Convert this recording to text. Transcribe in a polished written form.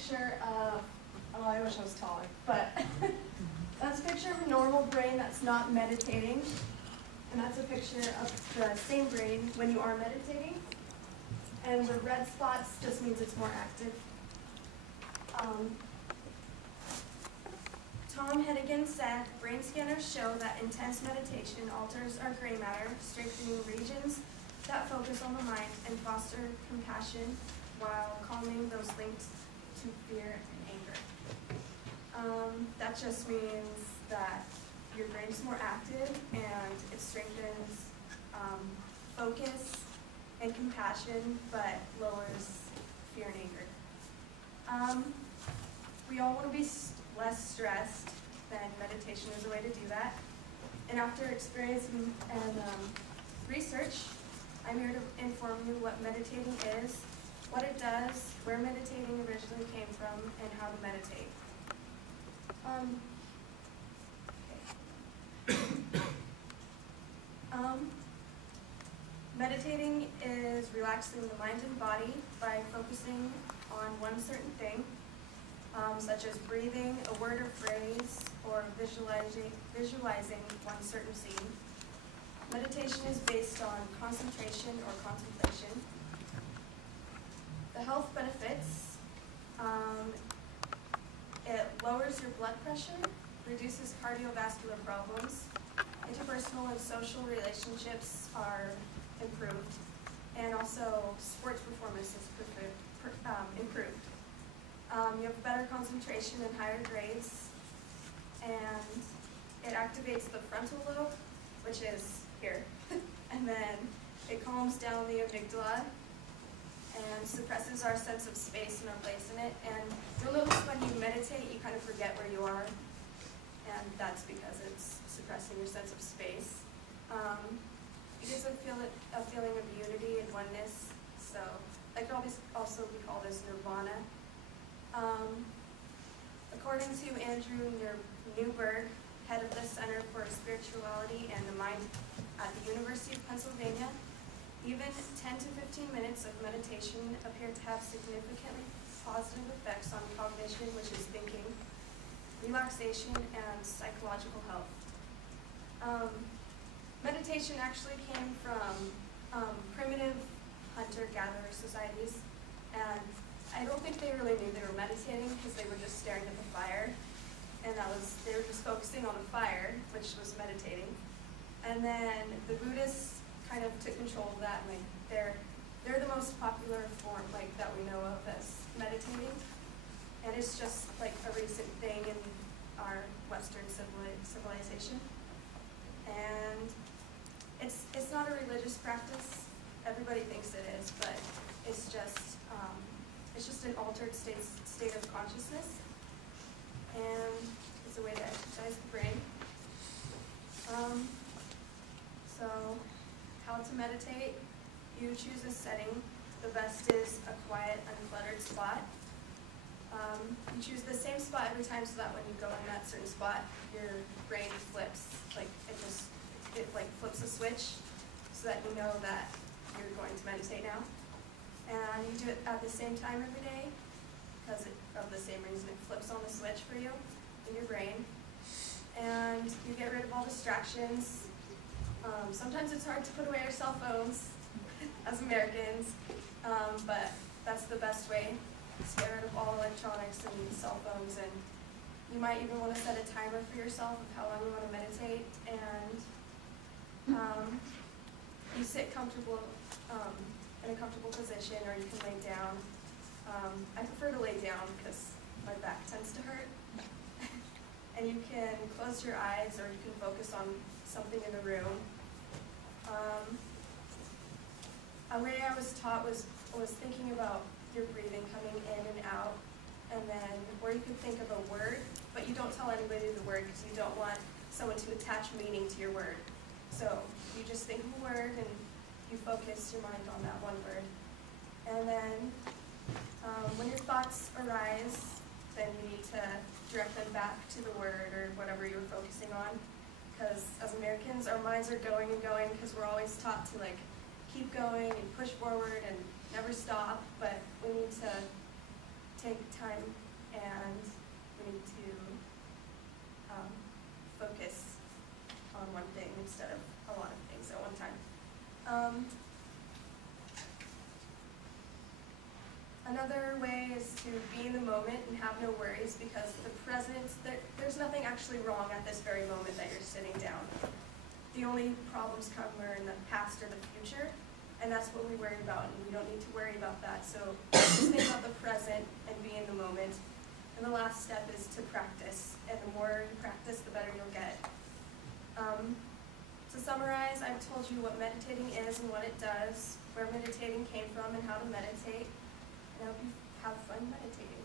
picture of, oh, I wish I was taller, but that's a picture of a normal brain that's not meditating. And that's a picture of the same brain when you are meditating. And the red spots just means it's more active. Tom Hennigan said, brain scanners show that intense meditation alters our gray matter, strengthening regions that focus on the mind and foster compassion while calming those linked to fear and anger. That just means that your brain is more active and it strengthens focus and compassion, but lowers fear and anger. We all want to be less stressed, then meditation is a way to do that. And after experience and research, I'm here to inform you what meditating is, what it does, where meditating originally came from, and how to meditate. Meditating is relaxing the mind and body by focusing on one certain thing, such as breathing, a word or phrase, or visualizing one certain scene. Meditation is based on concentration or contemplation. The health benefits, it lowers your blood pressure, reduces cardiovascular problems, interpersonal and social relationships are improved, and also sports performance is improved. You have better concentration and higher grades, and it activates the frontal lobe, which is here, and then it calms down the amygdala and suppresses our sense of space and our place in it. And you'll notice when you meditate, you kind of forget where you are, and that's because it's suppressing your sense of space. It gives a feeling of unity and oneness, so that could also be called as nirvana. According to Andrew Newberg, head of the Center for Spirituality and the Mind at the University of Pennsylvania, even 10 to 15 minutes of meditation appear to have significantly positive effects on cognition, which is thinking, relaxation, and psychological health. Meditation actually came from primitive hunter-gatherer societies, and I don't think they really knew they were meditating because they were just staring at the fire, and they were just focusing on the fire, which was meditating. And then the Buddhists kind of took control of that, and they're the most popular form that we know of as meditating, and it's just like a recent thing in our Western civilization. And it's not a religious practice. Everybody thinks it is, but it's just an altered state of consciousness, and it's a way to exercise the brain. So, how to meditate? You choose a setting. The best is a quiet, uncluttered spot. You choose the same spot every time so that when you go in that certain spot, your brain flips, it flips a switch so that you know that you're going to meditate now. And you do it at the same time every day because of the same reason it flips on the switch for you in your brain. And you get rid of all distractions. Sometimes it's hard to put away your cell phones as Americans, but that's the best way to get rid of all electronics and cell phones. And you might even want to set a timer for yourself of how long you want to meditate. And you sit comfortable in a comfortable position, or you can lay down. I prefer to lay down because my back tends to hurt. And you can close your eyes, or you can focus on something in the room. A way I was taught was thinking about your breathing coming in and out, and then, or you could think of a word, but you don't tell anybody the word because you don't want someone to attach meaning to your word. So you just think of a word and you focus your mind on that one word. And then when your thoughts arise, then you need to direct them back to the word or whatever you were focusing on. Because as Americans, our minds are going and going because we're always taught to keep going and push forward and never stop. But we need to take time and we need to focus on one thing instead of a lot of things at one time. Another way is to be in the moment and have no worries, because the present, there's nothing actually wrong at this very moment that you're sitting down. The only problems come are in the past or the future, and that's what we worry about, and we don't need to worry about that. So just think about the present and be in the moment. And the last step is to practice, and the more you practice, the better you'll get. To summarize, I've told you what meditating is and what it does, where meditating came from and how to meditate, and I hope you have fun meditating.